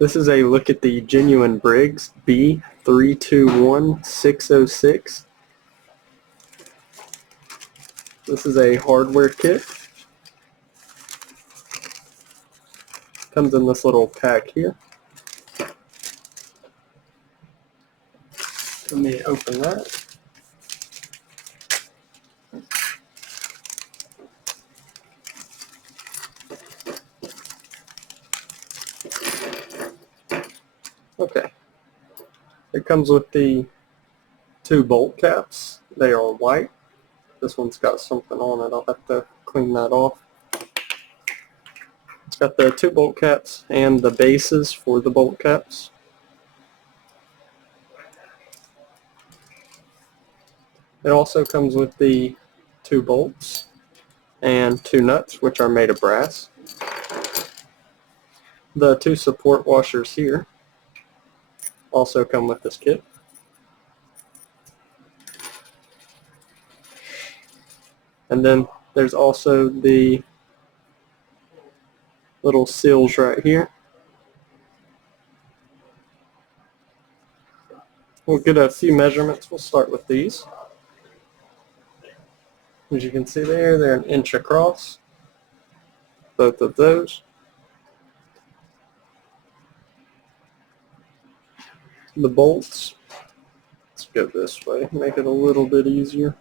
This is a look at the genuine Briggs B321606. This is a hardware kit. Comes in this little pack here. Let me open that. Okay. It comes with the two bolt caps. They are white. This one's got something on it. I'll have to clean that off. It's got the two bolt caps and the bases for the bolt caps. It also comes with the two bolts and two nuts, which are made of brass. The two support washers here also come with this kit. And then there's also the little seals right here. We'll get a few measurements. We'll start with these. As you can see there, they're 1 inch across, both of those. The bolts, let's go this way, make it a little bit easier.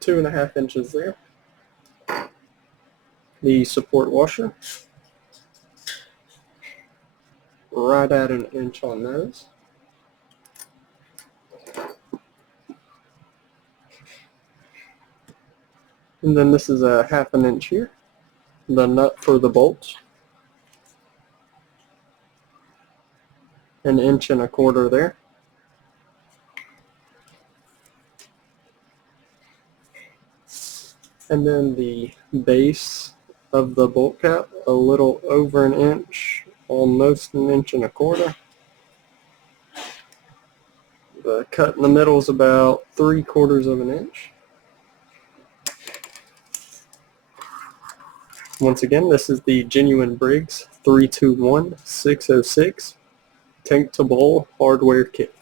2.5 inches there. The support washer, right at 1 inch on those. And then this is a 1/2 inch here. The nut for the bolts. 1 1/4 inches there. And then the base of the bolt cap, a little over 1 inch, almost 1 1/4 inches. The cut in the middle is about 3/4 inch. Once again, this is the genuine Briggs 321606 tank to bowl hardware kit.